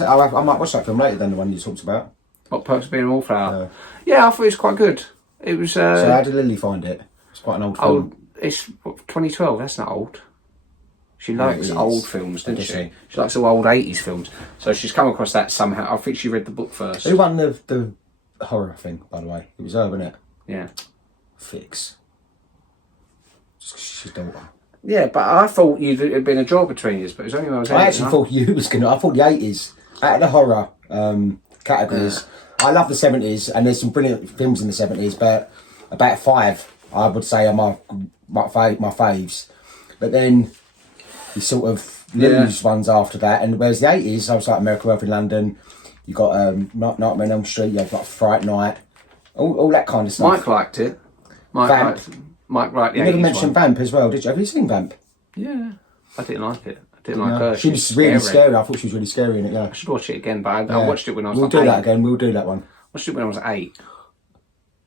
I might watch that film later than the one you talked about. What Perks of Being a Wallflower? Yeah, I thought it was quite good. It was. So how did Lily find it? It's quite an old film. It's 2012. That's not old. She likes old films, doesn't she? She likes all old 80s films. So she's come across that somehow. I think she read the book first. Who won the horror thing, by the way? It was her, wasn't it? Yeah. Fix. Just 'cause she's daughter. Yeah, but I thought it'd been a draw between you, but it was only when I was 8. I actually thought you was going to... I thought the 80s, out of the horror categories, I love the 70s, and there's some brilliant films in the 70s, but about 5, I would say, are my faves. But then you sort of lose ones after that, and whereas the 80s, I was like American Werewolf in London, you got Nightmare on Elm Street, you've got Fright Night, all that kind of stuff. Mike liked it. Mike liked the 80s. You never mentioned Vamp as well, did you? Have you seen Vamp? Yeah. I didn't like it. I didn't like her. She was really scary. I thought she was really scary in it, yeah. I should watch it again, but I watched it when I was We'll do that again, we'll do that one. I watched it when I was 8.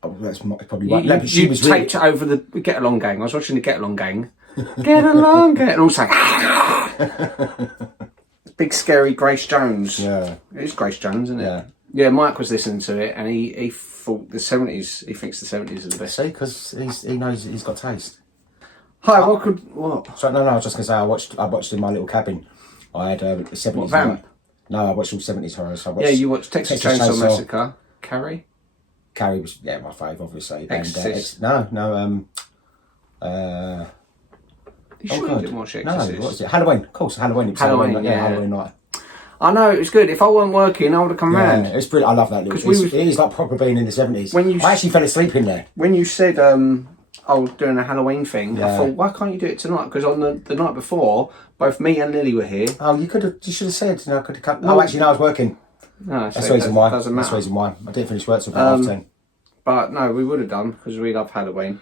Oh, that's probably right. You taped it over the Get Along Gang. I was watching the Get Along Gang. Get Along Gang. And also... Big scary Grace Jones. Yeah. It is Grace Jones, isn't it? Yeah. Yeah, Mike was listening to it and he thought the 70s, he thinks the 70s are the best. See, because he knows he's got taste. Hi, what? So, no, I was just going to say, I watched In My Little Cabin. I had 70s. What, Vamp? No, I watched all 70s horrors. So You watched Texas Chainsaw Massacre. Carrie was, my fave, obviously. Exorcist. You sure you didn't watch Exorcist? No, what was it? Halloween, of course, Halloween. Halloween night. I know, it was good. If I weren't working, I would have come round. It's brilliant. I love that little. It is like proper being in the 70s. I actually fell asleep in there. When you said, I was doing a Halloween thing, I thought, why can't you do it tonight? Because on the night before, both me and Lily were here. Oh, you should have said, I could have come. No, actually, no, I was working. No, that's the reason why. Doesn't matter. That's the reason why. I didn't finish work till about 10. But no, we would have done, because we love Halloween.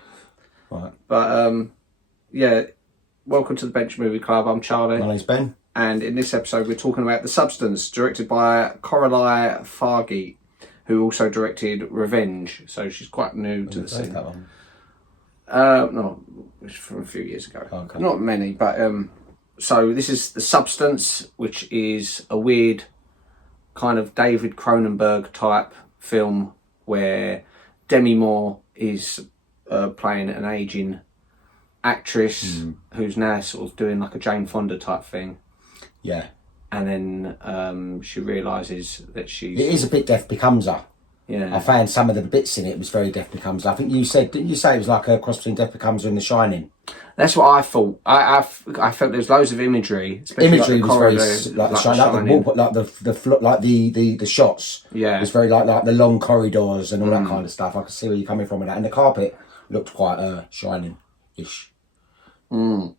Right. But, welcome to the Bench Movie Club. I'm Charlie. My name's Ben. And in this episode, we're talking about The Substance, directed by Coralie Fargeat, who also directed Revenge. So she's quite new to the scene. That one? No, it's from a few years ago. Okay. Not many, but so this is The Substance, which is a weird kind of David Cronenberg type film where Demi Moore is playing an aging actress who's now sort of doing like a Jane Fonda type thing. Yeah. And then she realises that she's... It is a bit Death Becomes Her. Yeah. I found some of the bits in it was very Death Becomes Her. I think didn't you say it was like a cross between Death Becomes Her and The Shining? That's what I thought. I felt there's loads of imagery. Imagery was very like The Shining, like the shots. Yeah. It was very like the long corridors and all that kind of stuff. I could see where you're coming from with that. And the carpet looked quite Shining-ish.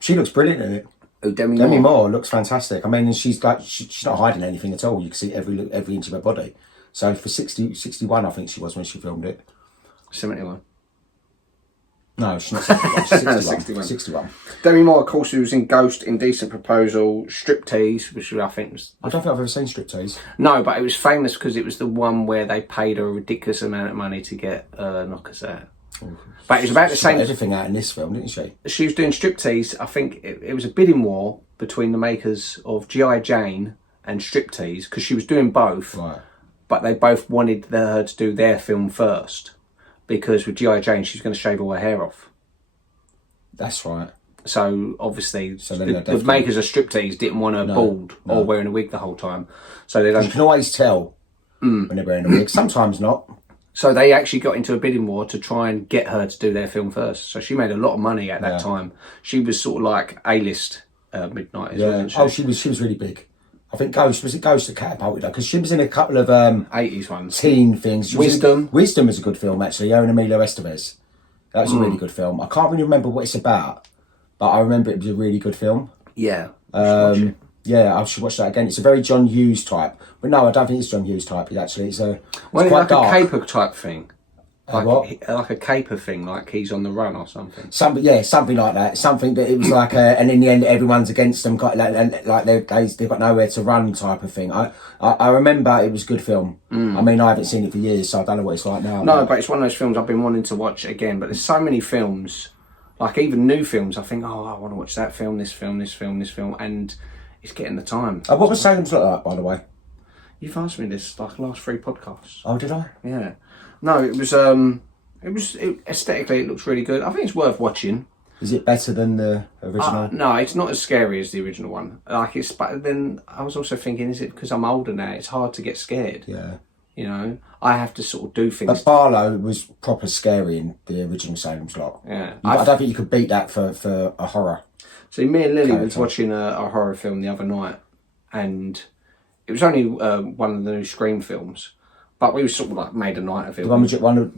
She looks brilliant in it. Demi Moore looks fantastic. I mean, she's not hiding anything at all. You can see every inch of her body. So for 61, I think she was when she filmed it. 71. No, she's not 61. She's 61. 61. Demi Moore, of course, who was in Ghost, Indecent Proposal, Striptease, which I think was... I don't think I've ever seen Striptease. No, but it was famous because it was the one where they paid a ridiculous amount of money to get knock us out. But it was about the same. She got everything out in this film, didn't she? She was doing Striptease. I think it was a bidding war between the makers of G.I. Jane and Striptease because she was doing both. Right. But they both wanted her to do their film first because with G.I. Jane she was going to shave all her hair off. That's right. So obviously the makers of Striptease didn't want her bald or wearing a wig the whole time. So they don't. You can always tell when they're wearing a wig. Sometimes not. So they actually got into a bidding war to try and get her to do their film first. So she made a lot of money at that time. She was sort of like A-list Midnight, wasn't she? Oh, she was really big. I think Ghost that catapulted her because she was in a couple of 80s ones, teen things. Wisdom was a good film actually. Her and Emilio Estevez. That was a really good film. I can't really remember what it's about, but I remember it was a really good film. Yeah. Yeah, I should watch that again. It's a very John Hughes type. But no, I don't think it's John Hughes type. It's quite like dark. A caper type thing. Like a caper thing, like he's on the run or something. Something like that. Something that it was like and in the end everyone's against them, like they've got nowhere to run type of thing. I remember it was a good film. I mean, I haven't seen it for years, so I don't know what it's like now. No, but it's one of those films I've been wanting to watch again. But there's so many films, like even new films, I think, I want to watch that film, this film, and it's getting the time. What was Salem's Lot like, by the way? You've asked me this like last 3 podcasts. Oh, did I? Yeah. No, it was aesthetically it looks really good. I think it's worth watching. Is it better than the original? No, it's not as scary as the original one. But then I was also thinking, is it because I'm older now? It's hard to get scared. Yeah. You know, I have to sort of do things. But Barlow was proper scary in the original Salem's Lot. Yeah. I don't think you could beat that for a horror. See, me and Lily was character. watching a horror film the other night, and it was only one of the new Scream films, but we sort of like made a night of it. The one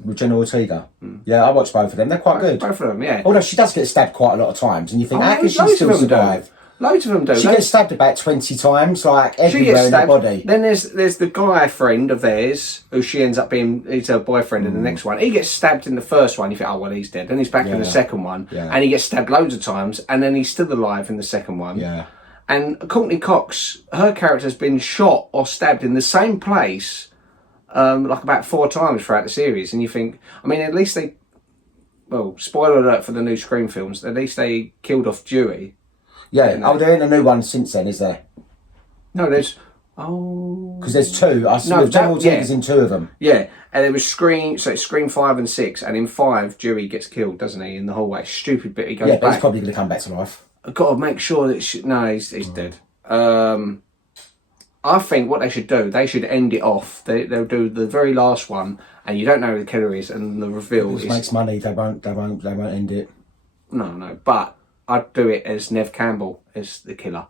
with Jenna Ortega. Yeah, I watched both of them. They're quite good. Both of them, yeah. Although she does get stabbed quite a lot of times, and you think, how can she loads still of them survive? Loads of them do. She gets stabbed about 20 times, like everywhere in the body. Then there's the guy friend of theirs who she ends up being, he's her boyfriend in the next one. He gets stabbed in the first one. You think, oh well, he's dead. Then he's back in the second one, and he gets stabbed loads of times, and then he's still alive in the second one. Yeah. And Courtney Cox, her character's been shot or stabbed in the same place, like about 4 times throughout the series. And you think, I mean, at least they, well, spoiler alert for the new Scream films. At least they killed off Dewey. Yeah. Oh, there ain't a new one since then, is there? No, there's. Oh. Because there's 2. I see. Jenna Ortega's in 2 of them. Yeah, and there was Scream. So it's Scream 5 and 6, and in 5, Dewey gets killed, doesn't he? In the hallway, stupid bit. He goes But back. he's probably going to come back to life. I've got to make sure that no, he's dead. I think what they should do, they should end it off. They'll do the very last one, and you don't know who the killer is, and the reveal It makes money. They won't end it. No. But I'd do it as Nev Campbell as the killer.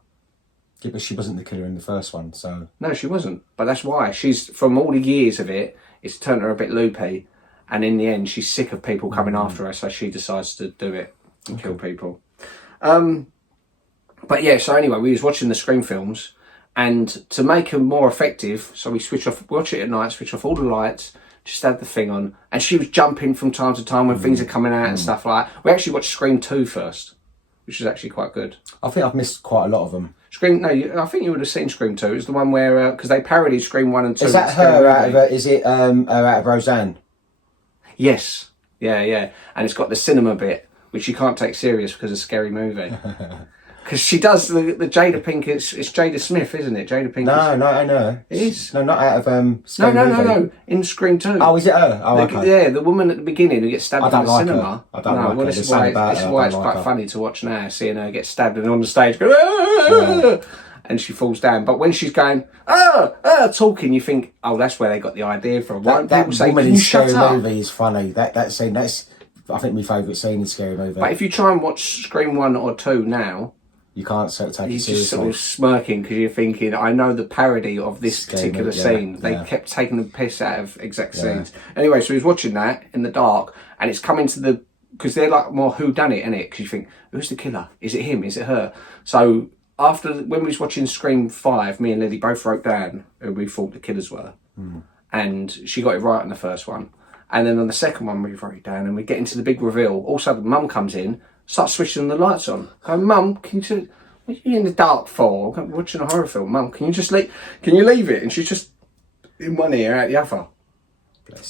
Yeah, but she wasn't the killer in the first one, so... No, she wasn't. But that's why. She's, from all the years of it, it's turned her a bit loopy. And in the end, she's sick of people coming after her, so she decides to do it and kill people. But yeah, so anyway, we was watching the Scream films. And to make them more effective, so we watch it at night, switch off all the lights, just had the thing on. And she was jumping from time to time when things are coming out and stuff like that. We actually watched Scream 2 first, which is actually quite good. I think I've missed quite a lot of them. Scream, no, I think you would have seen Scream 2. It's the one where, because they parodied Scream 1 and 2. Is that her out of, is it her out of Roseanne? Yes. Yeah. And it's got the cinema bit, which you can't take serious because it's a scary movie. Because she does the Jada Pinkett, it's Jada Smith, isn't it? Jada Pinkett. No, I know. It is? No, not out of Scary Movie. No. In Scream 2. Oh, is it her? Oh, okay. Yeah, the woman at the beginning who gets stabbed in the cinema. I don't like her. This is why it's quite funny to watch now, seeing her get stabbed and on the stage go, and she falls down. But when she's going, talking, you think, oh, that's where they got the idea from. That woman in Scary Movie is funny. That scene, that's, I think, my favourite scene in Scary Movie. But if you try and watch Scream 1 or 2 now, you can't sort of take it seriously. You're just sort of smirking because you're thinking, I know the parody of this particular scene. They kept taking the piss out of exact scenes. Anyway, so he was watching that in the dark, and it's coming to the, because they're like more whodunit, innit? Because you think, who's the killer? Is it him? Is it her? So when we was watching Scream 5, me and Lily both wrote down who we thought the killers were. And she got it right on the first one. And then on the second one, we wrote it down, and we get into the big reveal. All of a sudden, Mum comes in, starts switching the lights on. Going, Mum, what are you in the dark for? I'm watching a horror film. Mum, can you leave it? And she's just in one ear, out the other.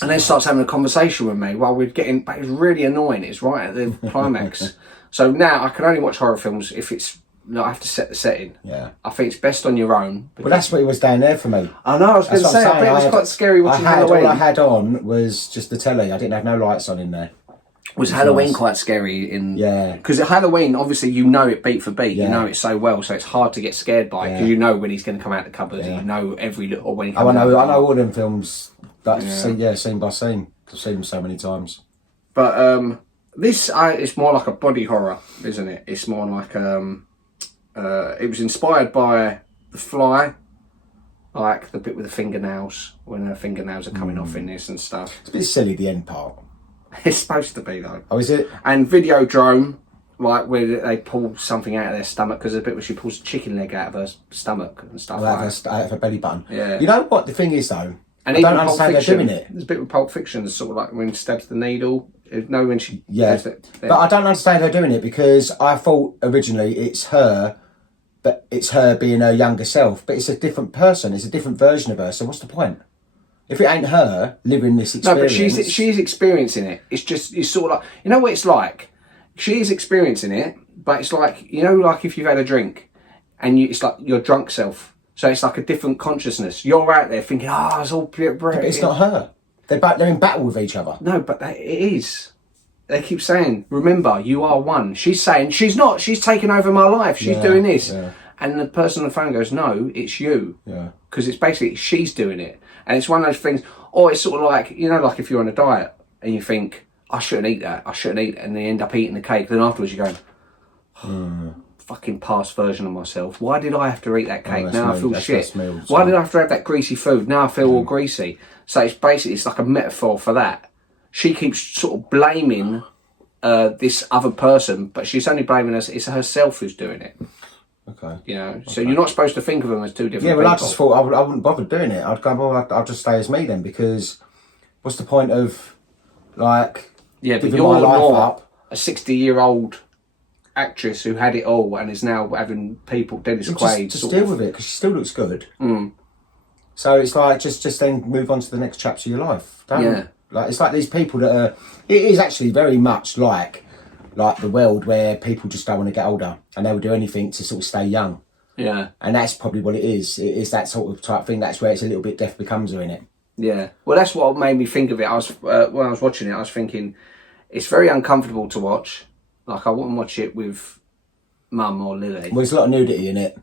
And then starts having a conversation with me while we're getting, but it's really annoying. It's right at the climax. So now I can only watch horror films if it's, I have to set the setting. Yeah. I think it's best on your own. Well, that's what it was down there for me. I know, I was going to say, I bet it was quite scary watching Halloween. All I had on was just the telly. I didn't have no lights on in there. Was Halloween quite scary? Yeah. Because at Halloween, obviously, you know it beat for beat. Yeah. You know it so well, so it's hard to get scared by because you know when he's going to come out the cupboard. You know every little, or when he comes I know all them films. Scene by scene. I've seen them so many times. But this it's more like a body horror, isn't it? It's more like it was inspired by The Fly, like the bit with the fingernails when her fingernails are coming off in this and stuff. It's a bit silly the end part. It's supposed to be though. Oh, is it? And Videodrome, like where they pull something out of their stomach, because there's a bit where she pulls a chicken leg out of her stomach and stuff like that. Out of her belly button. Yeah. You know what the thing is though? And I don't understand they're doing it. There's a bit with Pulp Fiction, sort of like when she stabs the needle. No, when she... But I don't understand her doing it because I thought originally it's her, but it's her being her younger self. But it's a different person. It's a different version of her. So what's the point? If it ain't her living this experience... No, but she's experiencing it. It's sort of like... You know what it's like? She is experiencing it, but it's like... You know, like if you've had a drink and it's like your drunk self. So it's like a different consciousness. You're out there thinking, it's all brilliant. But it's not her. They're in battle with each other. No, but it is. They keep saying, remember, you are one. She's saying, she's not. She's taking over my life. She's doing this. Yeah. And the person on the phone goes, no, it's you. Yeah. Because it's basically, she's doing it. And it's one of those things, or it's sort of like, you know, like if you're on a diet and you think, I shouldn't eat that. I shouldn't eat it. And they end up eating the cake. Then afterwards you're going, fucking past version of myself. Why did I have to eat that cake? Now I feel shit. Why did I have to have that greasy food? Now I feel all greasy. So it's basically, it's like a metaphor for that. She keeps sort of blaming this other person, but she's only blaming us. It's herself who's doing it. Okay. You know, so you're not supposed to think of them as two different people. Yeah, well, I just thought I wouldn't bother doing it. I'd go, well, I'll just stay as me then, because what's the point of, like, but you're not a 60-year-old actress who had it all and is now having people, Dennis Quaid. Just deal with it, because she still looks good. So it's like, just then move on to the next chapter of your life. Like, it's like these people that are, it is actually very much like the world where people just don't want to get older and they will do anything to sort of stay young. Yeah. And that's probably what it is. It is that sort of type thing. That's where it's a little bit Death Becomes Her in it. Yeah. Well, that's what made me think of it. I was when I was watching it, I was thinking, it's very uncomfortable to watch. Like, I wouldn't watch it with Mum or Lily. Well, there's a lot of nudity in it.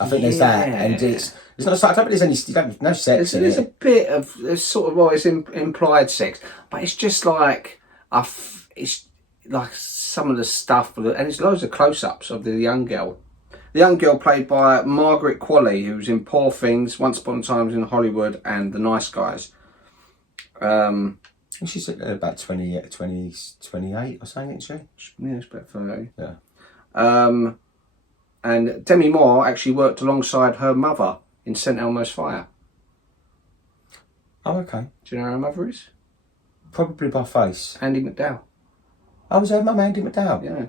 I think there's that, and it's not. I don't think there's no sex. There's a bit of sort of it's implied sex, but it's just like it's like some of the stuff, and it's loads of close-ups of the young girl. The young girl played by Margaret Qualley, who was in Poor Things, Once Upon a Time in Hollywood, and The Nice Guys. She's about 28 or something, isn't she? Yeah, it's about 30. Yeah. And Demi Moore actually worked alongside her mother in St Elmo's Fire. Oh, okay. Do you know who her mother is? Probably by face. Andy McDowell. Oh, was her mum Andy McDowell? Yeah.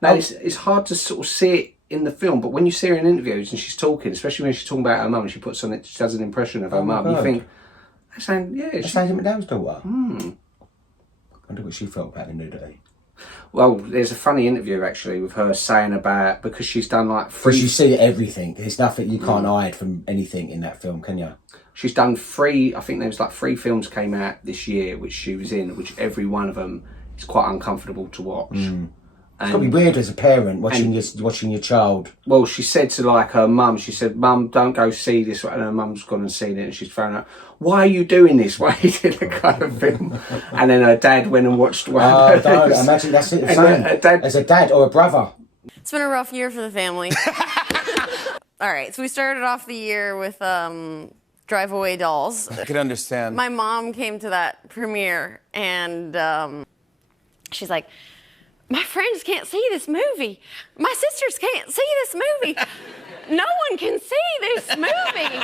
Now, it's hard to sort of see it in the film, but when you see her in interviews and she's talking, especially when she's talking about her mum, she puts on it, she does an impression of her mum, you think, that's Andy McDowell's daughter. I wonder what she felt about the nudity. Well, there's a funny interview actually with her saying about, because she's done like because you see everything. There's nothing you can't hide from anything in that film, can you? She's done I think there was like 3 films came out this year which she was in, which every one of them is quite uncomfortable to watch. It's got to be weird as a parent watching your child. Well, she said to like her mum, she said, "Mum, don't go see this," and her mum's gone and seen it, and she's found out, "Why are you doing this? Why are you doing that kind of film?" And then her dad went and watched one. Oh, don't imagine that's it. As a dad or a brother. It's been a rough year for the family. All right, so we started off the year with Drive Away Dolls. I can understand. My mom came to that premiere, and she's like, "My friends can't see this movie. My sisters can't see this movie. No one can see this movie."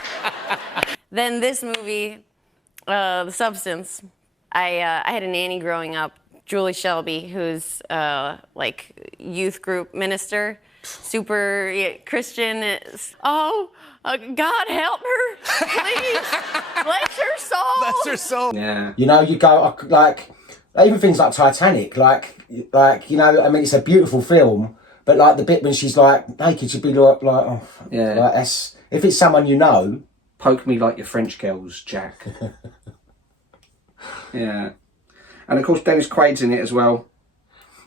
Then this movie, The Substance, I had a nanny growing up, Julie Shelby, who's like youth group minister, super Christian. God help her, please. Bless her soul. Bless her soul. Yeah. You know, you go like even things like Titanic, like you know, I mean, it's a beautiful film, but like the bit when she's like naked, she'd be like oh, yeah, like that's, if it's someone you know. Poke me like your French girls, Jack. Yeah. And of course Dennis Quaid's in it as well.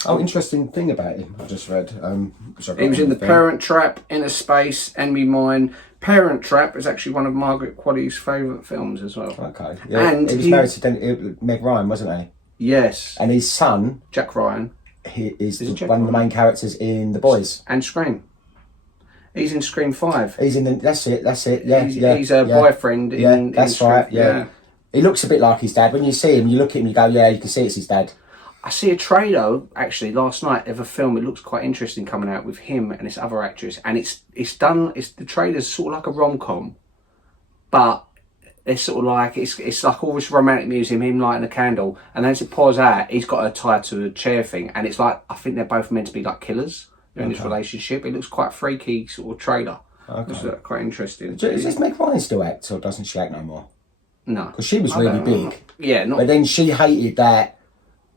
Oh, interesting thing about him, I just read. He was in The Parent Trap, Inner Space, Enemy Mine. Parent Trap is actually one of Margaret Qualley's favourite films as well. Okay. Yeah, and he was married to Meg Ryan, wasn't he? Yes. And his son, Jack Ryan, is one of the main characters in The Boys. And Scream. He's in Scream 5. He's in that's it, yeah. He's a boyfriend in that's Scream. right, yeah. He looks a bit like his dad. When you see him, you look at him, you go, yeah, you can see it's his dad. I see a trailer actually last night of a film. It looks quite interesting coming out with him and this other actress, and the trailer's sort of like a rom-com, but it's sort of like it's like all this romantic music, him lighting a candle, and then as it pours out, he's got her tied to a chair thing, and it's like I think they're both meant to be like killers in this relationship. It looks quite freaky sort of trailer. Okay. It's quite interesting. Does this Meg Ryan still act, or doesn't she act no more? No, because she was really big. Yeah, but then she hated that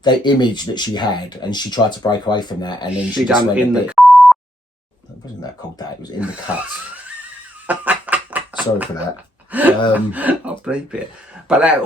the image that she had, and she tried to break away from that, and then she just done went in a the. It wasn't that called that. It was In the Cut. Sorry for that. I'll bleep it. But that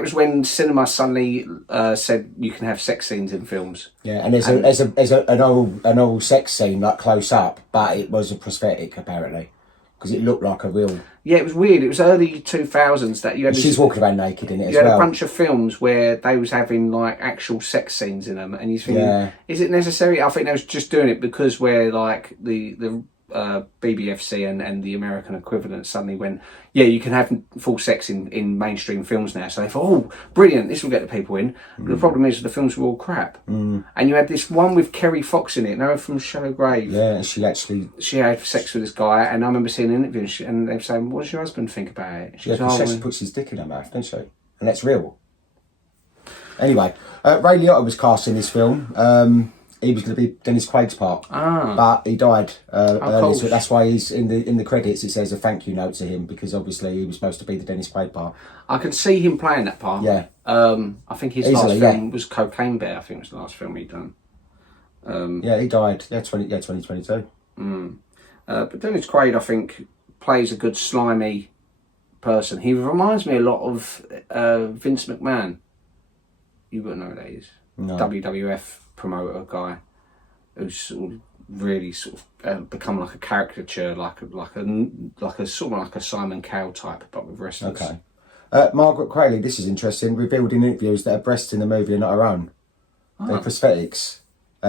was when cinema suddenly said you can have sex scenes in films. Yeah, and there's an oral sex scene like close up, but it was a prosthetic apparently, because it looked like a real. Yeah, it was weird. It was early 2000s that you had. She's walking around naked in it as well. You had a bunch of films where they was having like actual sex scenes in them, and you think, is it necessary? I think they was just doing it because we're like the BBFC and the American equivalent suddenly went, yeah, you can have full sex in mainstream films now. So they thought, oh, brilliant, this will get the people in. But the problem is the films were all crap. And you had this one with Kerry Fox in it, from Shallow Grave. Yeah, and she had sex with this guy, and I remember seeing an interview, and they were saying, what does your husband think about it? She she puts his dick in her mouth, doesn't she? And that's real. Anyway, Ray Liotta was cast in this film. He was going to be Dennis Quaid's part, but he died early, so that's why he's in the credits. It says a thank you note to him, because obviously he was supposed to be the Dennis Quaid part. I can see him playing that part. Yeah. I think his last film was Cocaine Bear. I think it was the last film he'd done. Yeah, he died. 2022. But Dennis Quaid, I think, plays a good slimy person. He reminds me a lot of Vince McMahon. You wouldn't know who that is. No. WWF promoter guy who's sort of really become like a caricature, like a sort of like a Simon Cowell type, but with wrestlers. Okay. Margaret Qualley, this is interesting, revealed in interviews that her breasts in the movie are not her own. They're prosthetics,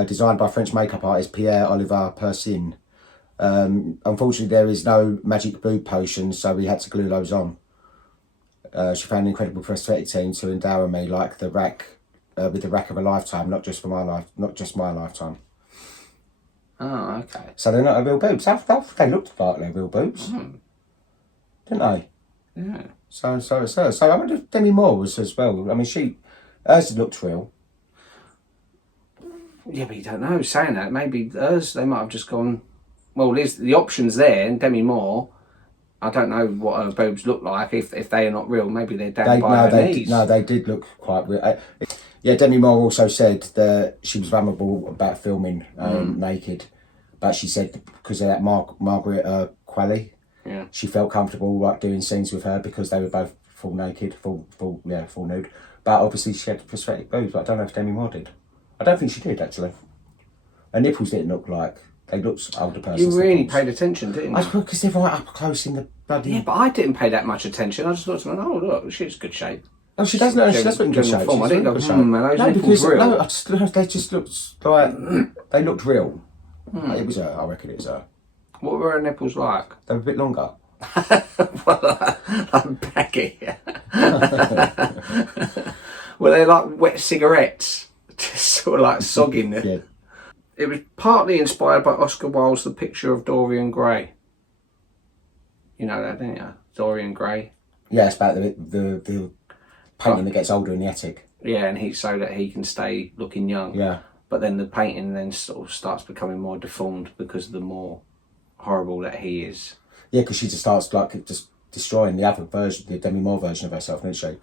designed by French makeup artist Pierre-Olivier Persin. Unfortunately, there is no magic boob potion, so we had to glue those on. She found an incredible prosthetic team to endow me like the rack, with the rack of a lifetime, not just my lifetime. Oh, okay. So they're not real boobs. They looked like they're real boobs, didn't they? Yeah. So it's her. So I wonder if Demi Moore was as well. I mean, hers looked real. Yeah, but you don't know. Saying that, maybe hers, they might have just gone, well, there's the options there, and Demi Moore, I don't know what her boobs look like. If they are not real, maybe they're down by her knees. They did look quite real. Yeah, Demi Moore also said that she was vulnerable about filming naked, but she said because of that Margaret Qualley, she felt comfortable like doing scenes with her because they were both full naked, full nude. But obviously she had prosthetic boobs. But I don't know if Demi Moore did. I don't think she did actually. Her nipples didn't look like they looked older person. You really paid attention, didn't you? Because they're right up close in the bloody. Yeah, but I didn't pay that much attention. I just thought to myself, oh look, she's good shape. Oh, she does. No, she does look in good shape. I didn't go, they just looked like they looked real. It was her. I reckon it was her. What were her nipples like? They were a bit longer. Well, I'm baggy. Were they like wet cigarettes? Just sort of like sogging it. Yeah. It was partly inspired by Oscar Wilde's The Picture of Dorian Gray. You know that, didn't you? Dorian Gray. Yeah, it's about the painting that gets older in the attic. Yeah, and so that he can stay looking young. Yeah. But then the painting then sort of starts becoming more deformed because the more horrible that he is. Yeah, because she just starts like just destroying the other version, the Demi Moore version of herself, doesn't she?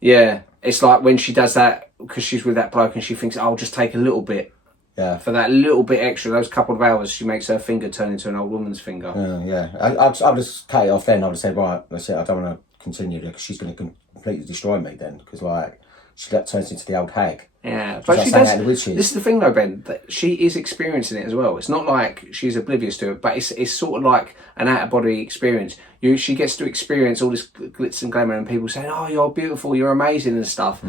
Yeah, it's like when she does that because she's with that bloke and she thinks, I'll just take a little bit. Yeah. For that little bit extra, those couple of hours, she makes her finger turn into an old woman's finger. Yeah. I'll just cut it off then. I'll just say, right, that's it. I don't want to continue because she's going to completely destroy me then. Because like she turns into the old hag. Yeah, but she does. This is the thing though, Ben. That she is experiencing it as well. It's not like she's oblivious to it, but it's sort of like an out of body experience. She gets to experience all this glitz and glamour, and people saying, "Oh, you're beautiful, you're amazing," and stuff.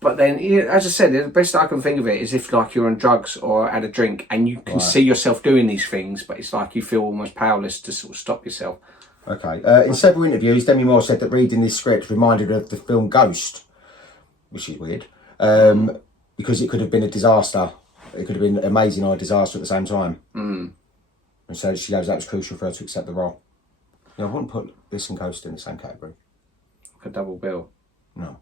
But then, as I said, the best I can think of it is if like you're on drugs or had a drink and you can see yourself doing these things, but it's like you feel almost powerless to sort of stop yourself. Okay. In several interviews, Demi Moore said that reading this script reminded her of the film Ghost, which is weird, because it could have been a disaster. It could have been amazing or a disaster at the same time. And so she goes, that was crucial for her to accept the role. I wouldn't put this and Ghost in the same category. Like a double bill? No.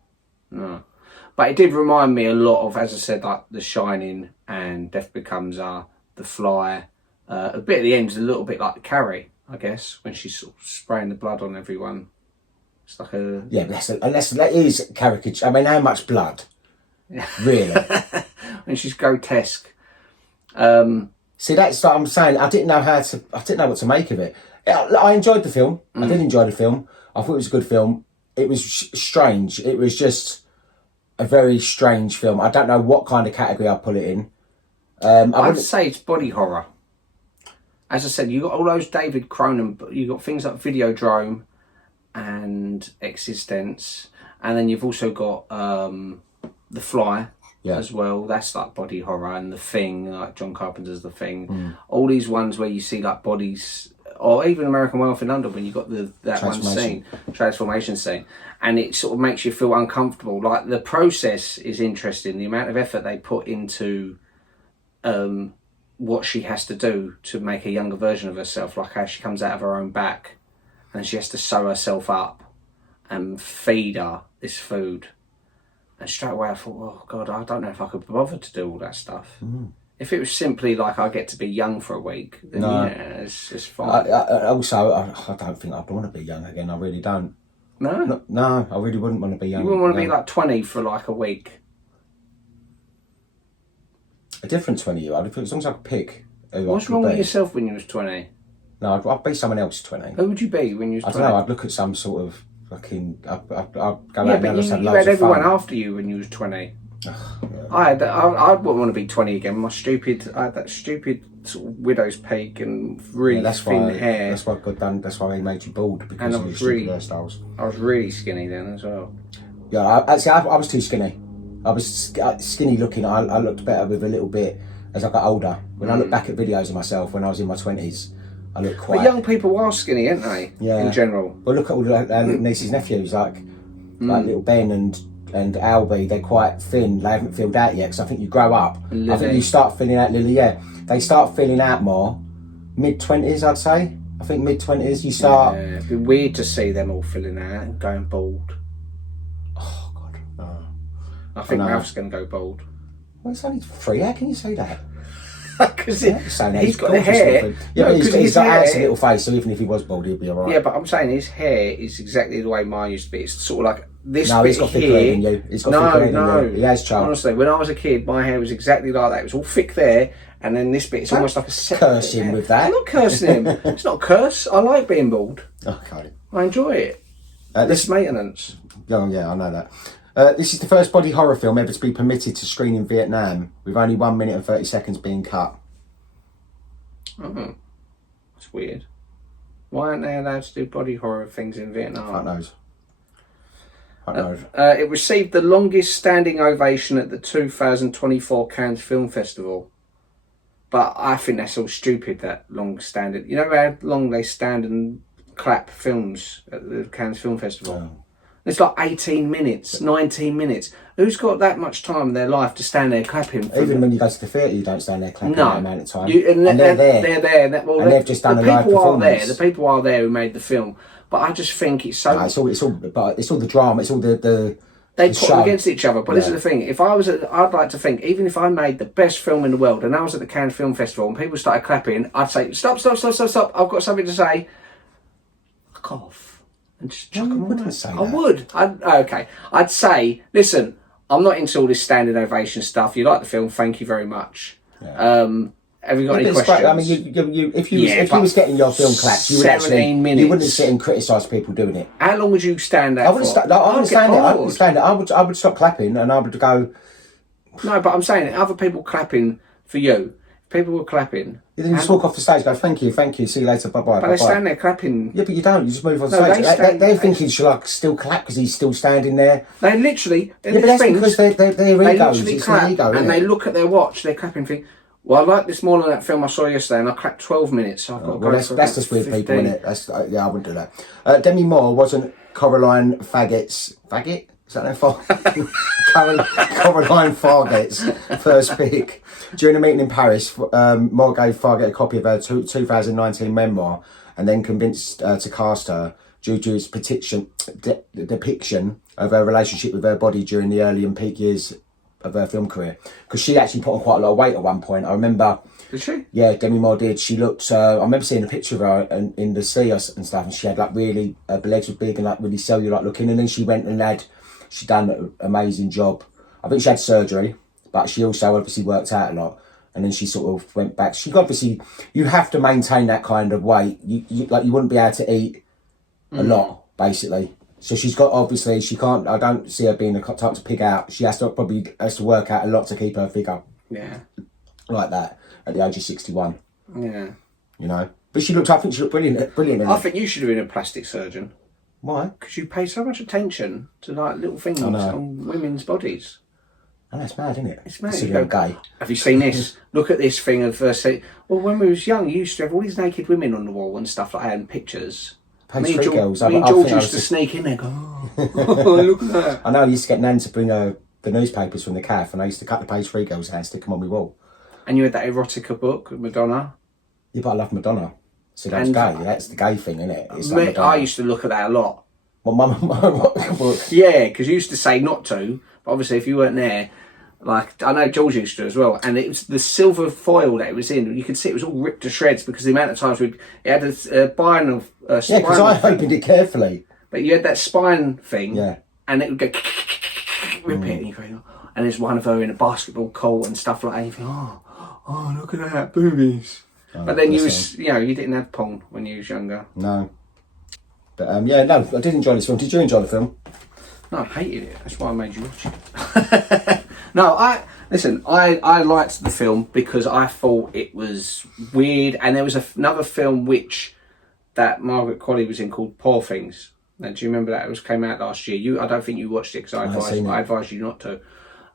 But it did remind me a lot of, as I said, like The Shining and Death Becomes Her, The Fly. A bit at the end is a little bit like Carrie, I guess, when she's sort of spraying the blood on everyone. It's like a... Yeah, that is caricature. I mean, how much blood? Really? When she's grotesque. See, that's what I'm saying. I didn't know what to make of it. I enjoyed the film. I did enjoy the film. I thought it was a good film. It was strange. It was just a very strange film. I don't know what kind of category I'd put it in. I'd say it's body horror. As I said, you got all those David Cronenberg. You got things like Videodrome and Existence, and then you've also got The Fly as well. That's like body horror, and The Thing, like John Carpenter's The Thing. All these ones where you see like bodies, or even American Werewolf in London, when you got that one scene, transformation scene, and it sort of makes you feel uncomfortable. Like the process is interesting. The amount of effort they put into what she has to do to make a younger version of herself, like how she comes out of her own back and she has to sew herself up and feed her this food. And straight away I thought, oh God, I don't know if I could bother to do all that stuff. If it was simply like I get to be young for a week, then it's fine. I don't think I'd want to be young again. I really don't. No, I really wouldn't want to be young. You wouldn't want to be like 20 for like a week? A different 20-year-old, as long as I could pick. What's wrong with yourself when you was 20? No, I'd be someone else 20. Who would you be when you was 20? I don't know, I'd look at some sort of fucking... I'd go out and have you loads had of everyone fun. after you when you was 20. I wouldn't want to be 20 again. I had that stupid sort of widow's peak and really thin hair. That's why God done. That's why he made you bald, because of your stupid hairstyles. I was really skinny then as well. Yeah, I was too skinny. I was skinny looking. I looked better with a little bit as I got older. When I look back at videos of myself when I was in my 20s, I look quite... But young people are skinny, aren't they? Yeah. In general. Well, look at all the nieces, nephews, like little Ben and Albie. They're quite thin. They haven't filled out yet, because I think you grow up. Lily. I think you start filling out, Lily, they start filling out more. Mid-20s, I'd say. I think mid-20s you start... Yeah, it'd be weird to see them all filling out and going bald. Oh, God. I think Ralph's going to go bald. Well, it's only 3. How can you say that? Because he's got the hair. Yeah, but he's got a little face, so even if he was bald, he'd be alright. Yeah, but I'm saying his hair is exactly the way mine used to be. It's sort of like this no, bit he's got thicker here. hair than you. He's got thicker hair than you. He has charm. Honestly, when I was a kid, my hair was exactly like that. It was all thick there, and then this bit, it's almost like a set. Curse him with that. I'm not cursing him. It's not a curse. I like being bald. Okay. I enjoy it. This maintenance. Oh, yeah, I know that. This is the first body horror film ever to be permitted to screen in Vietnam, with only 1 minute and 30 seconds being cut. Oh, that's weird. Why aren't they allowed to do body horror things in Vietnam? Fuck knows. Fuck knows. It received the longest standing ovation at the 2024 Cannes Film Festival. But I think that's all stupid, that long standing. You know how long they stand and clap films at the Cannes Film Festival? Oh. It's like 18 minutes, 19 minutes. Who's got that much time in their life to stand there clapping? Even when you go to the theatre, you don't stand there clapping that amount of time. And they're there. And they've just done a live performance. The people are there who made the film. But I just think it's so... No, it's all the drama, it's all the They put them against each other. But this is the thing. I'd like to think, even if I made the best film in the world and I was at the Cannes Film Festival and people started clapping, I'd say, stop. I've got something to say. Fuck off. And just chuck them away. I would. Okay. I'd say, listen, I'm not into all this standing ovation stuff. You like the film, thank you very much. Yeah. Have you got any questions? I mean, if you was getting your film clapped, you wouldn't sit and criticise people doing it. How long would you stand there? I wouldn't stand there. I would stop clapping and I would go. No, but I'm saying I have people clapping for you. If people were clapping. Then you just walk off the stage, go thank you, see you later, bye bye. But they stand there clapping. Yeah, but you don't. You just move on the stage. They're thinking should I still clap because he's still standing there. They literally. Yeah, but that's because their egos. They clap and they look at their watch. They're clapping. Think, well, I like this more than that film I saw yesterday, and I clapped 12 minutes. So I've got to go for that's just weird 15. People, isn't it? I wouldn't do that. Demi Moore wasn't Coralie Fargeat's faggot. Is that their fault? Coralie Fargeat's first pick. During a meeting in Paris, Moore gave Fargeat a copy of her 2019 memoir and then convinced to cast her due to its depiction of her relationship with her body during the early and peak years of her film career. Because she actually put on quite a lot of weight at one point. I remember... Did she? Yeah, Demi Moore did. She looked... I remember seeing a picture of her in the sea and stuff, and she had like really... her legs were big and like really cellulite looking, and then she went and she done an amazing job. I think she had surgery, but she also obviously worked out a lot. and then she sort of went back. She obviously, you have to maintain that kind of weight. You wouldn't be able to eat a lot, basically. So she's got, obviously, she can't, I don't see her being the type to pig out. She has to work out a lot to keep her figure. Yeah. Like that, at the age of 61. Yeah. You know? But I think she looked brilliant in I it. think you should have been a plastic surgeon. Why? Because you pay so much attention to like little things on women's bodies. Oh, that's mad, isn't it? It's mad. Considering I'm gay. Have you seen this? Look at this thing of, well, when we was young, you used to have all these naked women on the wall and stuff like that, and pictures. Page 3 girls. Me and George used to sneak in there and go, oh, look at that. I know, I used to get Nan to bring the newspapers from the cafe, and I used to cut the Page 3 girls out and stick them on my wall. And you had that erotica book, Madonna. Yeah, but I love Madonna. So that's gay. That's the gay thing, isn't it? It's like I used to look at that a lot. Well, Mum, yeah, because you used to say not to, but obviously if you weren't there, like I know George used to as well, and it was the silver foil that it was in. You could see it was all ripped to shreds because the amount of times it had a spine of yeah, because I opened it carefully. But you had that spine thing, yeah, and it would go rip it, and you go, and there's one of her in a basketball court and stuff like that. And you think, oh, look at that boobies. But then you didn't have pong when you was younger. No. But yeah, no, I did enjoy this film. Did you enjoy the film? No, I hated it. That's why I made you watch it. No, I liked the film because I thought it was weird, and there was another film that Margaret Qualley was in called Poor Things. Now, do you remember that? It came out last year. I don't think you watched it because I advised you not to.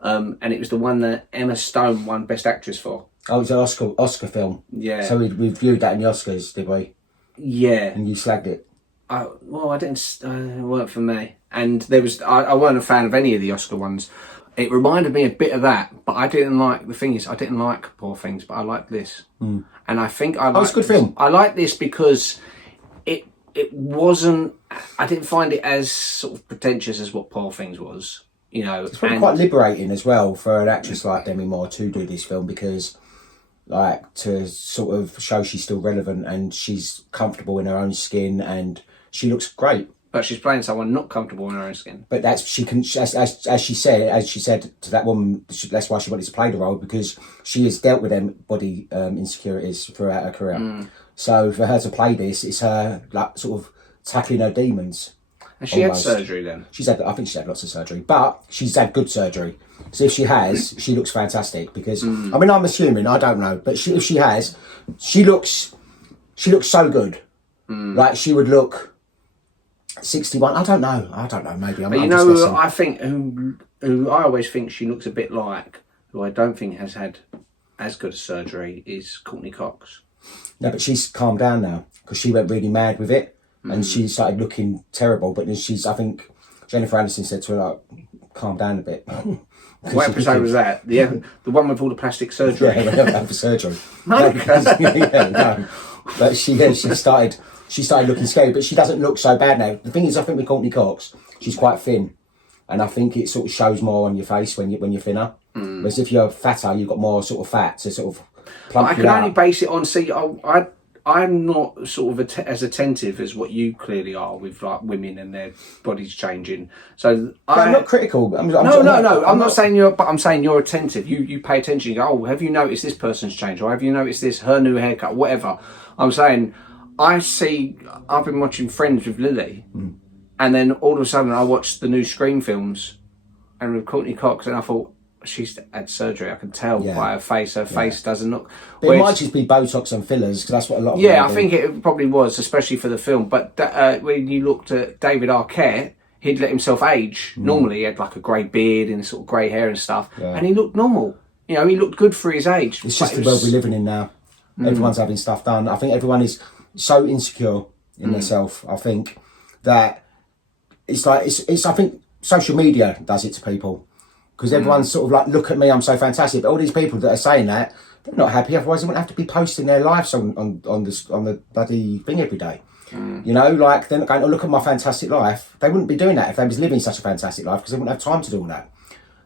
And it was the one that Emma Stone won Best Actress for. Oh, it was an Oscar film. Yeah. So we reviewed that in the Oscars, did we? Yeah. And you slagged it. I didn't. It weren't for me. And there was. I weren't a fan of any of the Oscar ones. It reminded me a bit of that, but I didn't like. The thing is, I didn't like Poor Things, but I liked this. And I think I. It's a good film. I like this because it wasn't. I didn't find it as sort of pretentious as what Poor Things was. You know, it's probably quite liberating as well for an actress like Demi Moore to do this film because, like, to sort of show she's still relevant and she's comfortable in her own skin and she looks great. But she's playing someone not comfortable in her own skin. But as she said to that woman, that's why she wanted to play the role, because she has dealt with them body insecurities throughout her career. So for her to play this, it's her like sort of tackling her demons. And she had surgery then? I think she's had lots of surgery, but she's had good surgery. So if she has, she looks fantastic because, I mean, I'm assuming, I don't know, but if she has, she looks so good. Like she would look 61. I don't know, maybe. But you know who I think, who I always think she looks a bit like, who I don't think has had as good a surgery, is Courtney Cox. No, but she's calmed down now because she went really mad with it. And she started looking terrible, but then I think Jennifer Aniston said to her, like, calm down a bit. What episode was that? The one with all the plastic surgery? Yeah, they don't have the surgery. No. No. But she started looking scary, but she doesn't look so bad now. The thing is, I think with Courtney Cox, she's quite thin. And I think it sort of shows more on your face when you're thinner. Whereas if you're fatter, you've got more sort of fat to sort of plump you out. I can only base it on, I'm not sort of as attentive as what you clearly are with like women and their bodies changing. So I'm not critical. I'm not saying you're, but I'm saying you're attentive. You pay attention. You go, oh, have you noticed this person's changed? Or have you noticed her new haircut? Whatever. I'm saying, I've been watching Friends with Lily, and then all of a sudden I watched the new Scream films, and with Courtney Cox, and I thought, she's had surgery. I can tell by her face. Her face doesn't look. But it might just be Botox and fillers, because that's what a lot of I think it probably was, especially for the film. But when you looked at David Arquette, he'd let himself age. Normally, he had like a grey beard and sort of grey hair and stuff, and he looked normal. You know, he looked good for his age. It's just the world we're living in now. Everyone's having stuff done. I think everyone is so insecure in themselves. I think that it's like I think social media does it to people. Because everyone's sort of like, look at me, I'm so fantastic. But all these people that are saying that, they're not happy. Otherwise, they wouldn't have to be posting their lives on the bloody thing every day. You know, like they're not going, oh, look at my fantastic life. They wouldn't be doing that if they was living such a fantastic life, because they wouldn't have time to do all that.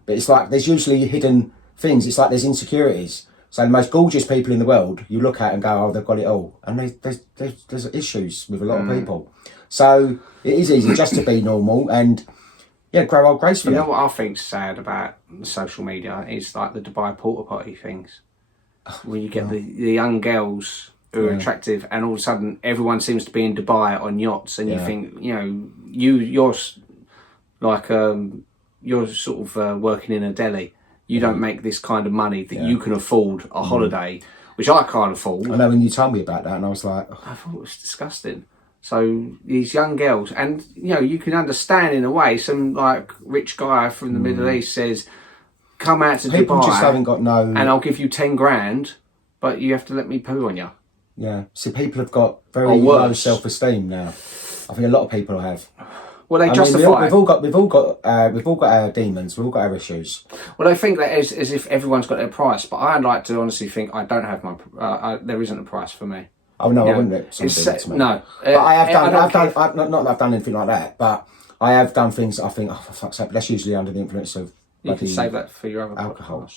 But it's like there's usually hidden things. It's like there's insecurities. So the most gorgeous people in the world, you look at and go, oh, they've got it all. And there's issues with a lot of people. So it is easy just to be normal and grow old gracefully. You know what I think's sad about social media is like the Dubai porta potty things. when you get the young girls who are attractive, and all of a sudden everyone seems to be in Dubai on yachts, and you think, you know, you're like you're sort of working in a deli. You don't make this kind of money that you can afford a holiday, which I can't afford. I know when you told me about that, and I was like, I thought it was disgusting. So these young girls, and you know, you can understand in a way, some like rich guy from the Middle East says, "Come out to people Dubai, just haven't got no, and I'll give you 10 grand, but you have to let me poo on you." Yeah, so people have got very low self-esteem now. I think a lot of people have. Well, they justify. Mean, we've all got our demons. We've all got our issues. Well, they think that as if everyone's got their price, but I'd like to honestly think I don't have my. There isn't a price for me. Oh no, I wouldn't let someone do that to me. No, but I have done. Not that I've done anything like that, but I have done things that I think, oh, for fuck's sake, that's usually under the influence of. You can save that for your other alcohol.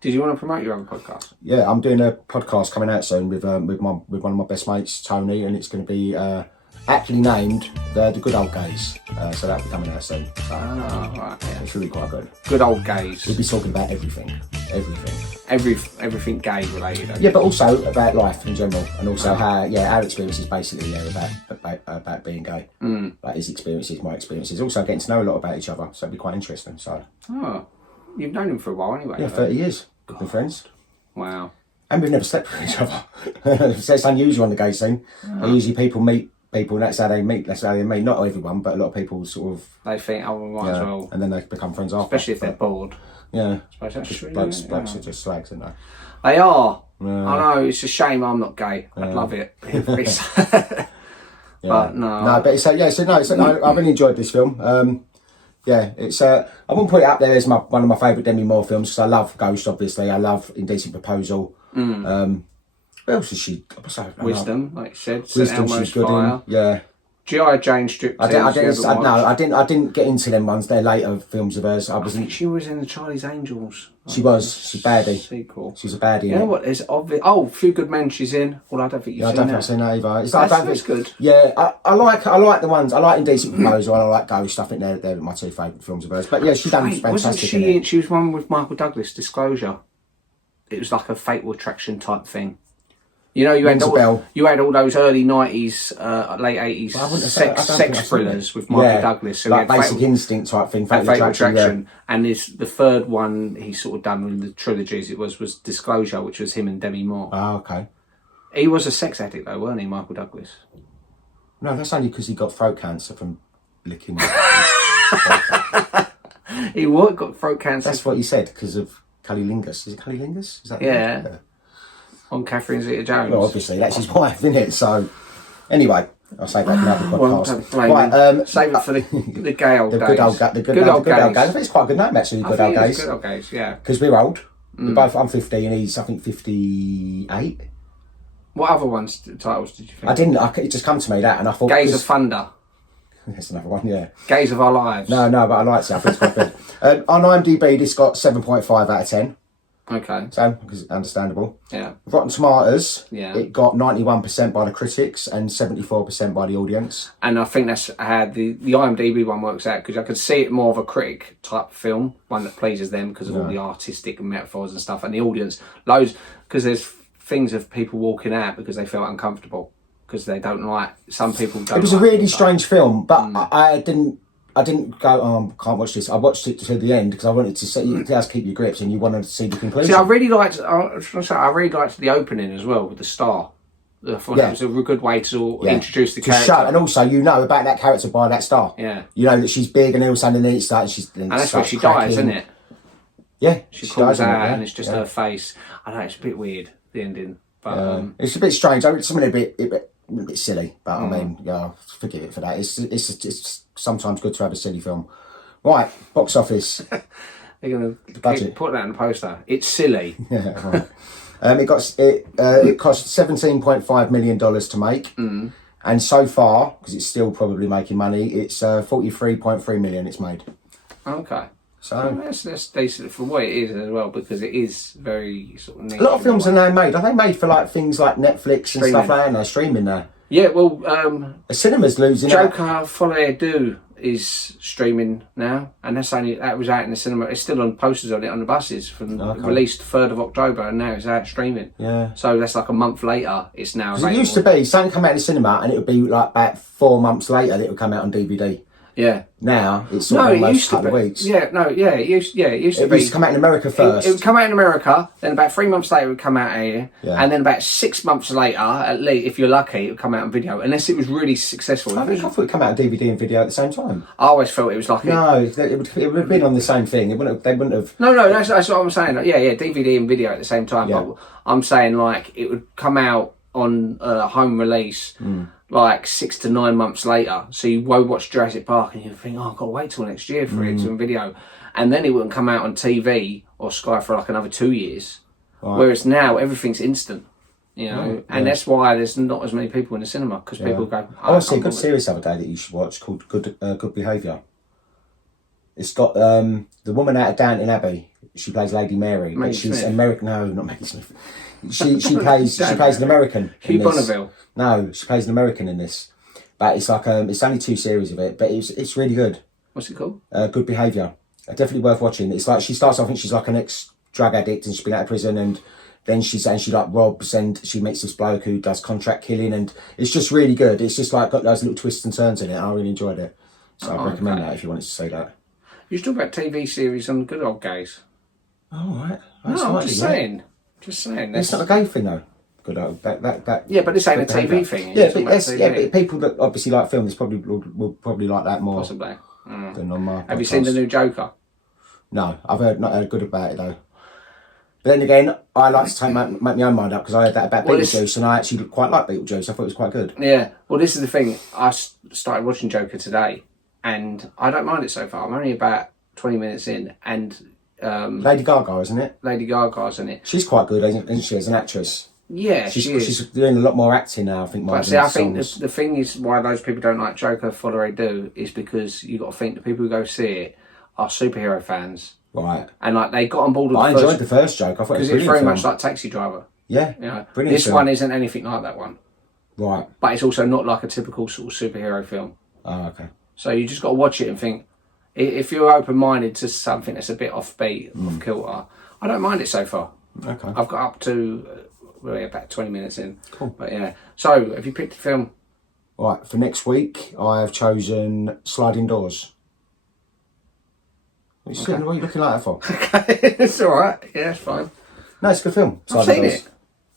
Did you want to promote your other podcast? Yeah, I'm doing a podcast coming out soon with one of my best mates, Tony, and it's going to be actually named the Good Old Gays. So that'll be coming out soon. So, right, yeah. It's really quite good. Good Old Gays. We'll be talking about everything. Everything gay related. Yeah, but also about life in general, and also how our experiences basically about being gay. Like his experiences, my experiences. Also getting to know a lot about each other, so it'll be quite interesting. So. Oh, you've known him for a while anyway. Yeah, 30 years. We've been friends. Wow. And we've never slept with each other. So it's unusual on the gay scene. Usually people meet people, and that's how they meet. Not everyone, but a lot of people sort of. They think, oh, we might as well. And then they become friends after. Especially if they're bored. Yeah. Blokes are just slags, aren't they? They are. Yeah. I know, it's a shame I'm not gay. I'd love it. But no. No, but I've really enjoyed this film. Yeah, it's I wouldn't put it up there as one of my favourite Demi Moore films, because I love Ghost, obviously. I love Indecent Proposal. What else is she? Wisdom, like you said. Wisdom, she's good in. Yeah. G.I. Jane Strip. I didn't get into them ones. They're later films of hers. I think she was in the Charlie's Angels. She's a baddie. Sequel. She's a baddie. You know what? It's obvious. Oh, Few Good Men. She's in. Well, I don't think you've seen that. I don't think I've seen that either. That's good. Yeah, I like the ones. I like Indecent Proposal and I like Ghost. I think they're my two favourite films of hers. But yeah, she's done fantastic. Wasn't she? She was one with Michael Douglas. Disclosure. It was like a Fatal Attraction type thing. You know, you had all those early 90s, late 80s sex thrillers with Michael Douglas. So like Basic Instinct type thing, Fatal Attraction. Yeah. And the third one he sort of done in the trilogies, it was Disclosure, which was him and Demi Moore. Oh, okay. He was a sex addict though, weren't he, Michael Douglas? No, that's only because he got throat cancer from licking. He got throat cancer? That's what he said, because of cunnilingus. Is it cunnilingus? Is that yeah. On Catherine Zeta-Jones. Well, obviously, that's his wife, isn't it? So, anyway, I'll save that for another podcast. Save it for the gay old days. The good old gays. I think it's quite a good name, actually, Good Old Gays. Good Old Gays, yeah. Because we're old. I'm 50 and he's, I think, 58. What other titles did you think? It just come to me, that, and I thought... Gays of Thunder. That's another one, yeah. Gays of Our Lives. No, but I liked it. I think it's quite good. On IMDb, this got 7.5 out of 10. Okay. So, because it's understandable. Yeah. Rotten Tomatoes, it got 91% by the critics and 74% by the audience. And I think that's how the IMDb one works out, because I could see it more of a critic type film, one that pleases them because of all the artistic metaphors and stuff, and the audience, loads, because there's things of people walking out because they felt uncomfortable, because they don't like, some people don't. It was a really strange film, but I didn't go, can't watch this. I watched it to the end because I wanted to see, it does keep your grips and you wanted to see the conclusion. See, I really liked the opening as well with the star. I thought that was a good way to introduce the character. And also, you know about that character by that star. Yeah. You know that she's big and all of a sudden it starts, and that's where she dies, isn't it? Yeah. She calls out and it's just her face. I know, it's a bit weird, the ending. But it's a bit strange. It's something a bit silly, but I mean, forgive it for that. It's sometimes good to have a silly film. Right, box office. They're going to put that in the poster. It's silly. Yeah, right. It cost $17.5 million to make, and so far, because it's still probably making money, it's 43.3 million it's made. Okay. So that's decent for what it is as well, because it is very sort of niche. A lot of films are now made. Are they made for like things like Netflix and stuff like that? And they're streaming now. Yeah, well, the cinema's losing Joker Folie à Deux is streaming now, and that was out in the cinema. It's still on posters on it on the buses from released 3rd of October, and now it's out streaming. Yeah. So that's like a month later. It's now available. It used to be something come out in the cinema, and it would be like about 4 months later that it would come out on DVD. Yeah. Now it's sort of almost a couple of weeks. Yeah, no, yeah, it used to be. It used to come out in America first. It would come out in America, then about 3 months later it would come out here, Yeah. and then about 6 months later, at least, if you're lucky, it would come out on video, unless it was really successful. I thought it would come out on DVD and video at the same time. I always felt it was like No, it would have been on the same thing. They wouldn't have. No, that's what I'm saying. Like, yeah, DVD and video at the same time. Yeah. But I'm saying like it would come out on home release like 6 to 9 months later. So you won't watch Jurassic Park and you think, oh, I've got to wait till next year for it to on video, and then it wouldn't come out on TV or Sky for like another 2 years. Right. Whereas now everything's instant. You know, and that's why there's not as many people in the cinema because people go. I see a good series the other day that you should watch called Good Behaviour. It's got the woman out of Downton Abbey. She plays Lady Mary, but she's American. No, not Maggie Smith. She plays an American. Hugh Bonneville. No, she plays an American in this. But it's like it's only 2 series of it, but it's really good. What's it called? Good Behaviour. Definitely worth watching. It's like she starts. I think she's like an ex-drug addict, and she's been out of prison, and then she like robs, and she meets this bloke who does contract killing, and it's just really good. It's just like got those little twists and turns in it. I really enjoyed it, so I'd recommend that if you wanted to see that. You should talk about TV series on Good Old Gays. Oh, right. No, I'm just saying. Just saying. It's not a gay thing though. Good old that. Yeah, but this ain't a TV thing. Yeah, but people that obviously like film, this probably will probably like that more. Possibly. Than on my. Have you seen the new Joker? No, I've not heard good about it though. But then again, I like to make my own mind up because I heard that about Beetlejuice, and I actually quite like Beetlejuice. I thought it was quite good. Yeah. Well, this is the thing. I started watching Joker today, and I don't mind it so far. I'm only about 20 minutes in, and Lady Gaga, isn't it? Lady Gaga's in it. She's quite good, isn't she, as an actress? Yeah, she's doing a lot more acting now, I think. But see, I think the thing is why those people don't like Joker for what they do is because you got to think the people who go see it are superhero fans. Right. And like they got on board with I enjoyed the first Joker. I thought it was because it's very much like Taxi Driver. Yeah. You know, brilliant. This one isn't anything like that one. Right. But it's also not like a typical sort of superhero film. Oh, okay. So you just got to watch it and think, if you're open-minded to something that's a bit offbeat, off kilter, I don't mind it so far. Okay. I've got up to about 20 minutes in. Cool. But yeah. So, have you picked a film? Right, for next week, I have chosen Sliding Doors. What are you looking like that for? Okay, it's all right. Yeah, it's fine. No, it's a good film. I've seen it.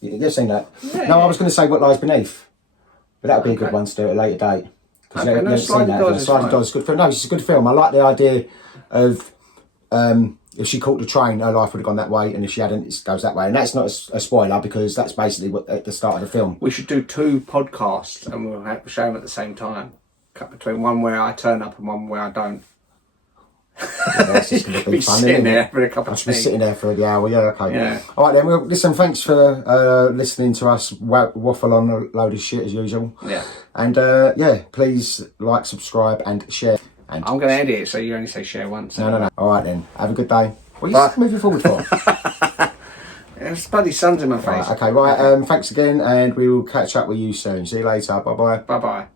You've seen that? Yeah, no, I was going to say What Lies Beneath. But that would be a good one to do at a later date. Because I've never seen that. Sliding Doors is a good film. No, it's a good film. I like the idea of if she caught the train, her life would have gone that way, and if she hadn't, it goes that way. And that's not a spoiler because that's basically what at the start of the film. We should do 2 podcasts and we'll have to show them at the same time. Cut between one where I turn up and one where I don't. Yeah, that's just going to be fun, sitting there for a cup of tea. I should be sitting there for the hour. Yeah, okay. Yeah. All right then. Well, listen. Thanks for listening to us waffle on a load of shit as usual. Yeah. And yeah, please like, subscribe, and share. And I'm going to edit it so you only say share once. No. All right then. Have a good day. What are you moving forward for? There's bloody sun's in my face. Right, okay. Right. Thanks again, and we will catch up with you soon. See you later. Bye bye. Bye bye.